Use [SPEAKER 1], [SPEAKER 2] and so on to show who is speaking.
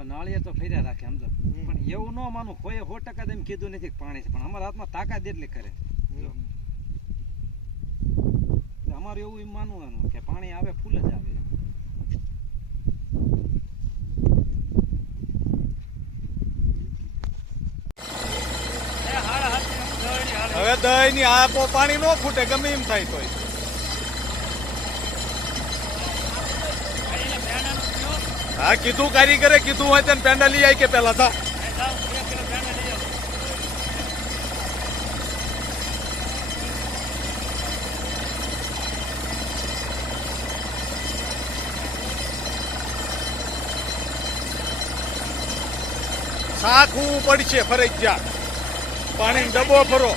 [SPEAKER 1] સમજો નાળિયેર તો ફેર્યા રાખે સમજો. પણ એવું ન માનું કોઈ સો ટકા એમ કીધું નથી કે પાણી છે. પણ અમારા હાથમાં તાકાત એટલી કરે જો. અમારું એવું એમ માનવાનું કે પાણી આવે ફૂલ જ આવે.
[SPEAKER 2] હવે દહીં ની આ પો- પાણી ન ફૂટે ગમે એમ થાય તોય. હા, કીધું કારીગરે કીધું હોય તેને પેંડા લઈ આવી કે પેલા થા. શાકવું પડશે, ફરજિયાત. પાણી ડબ્બો ભરો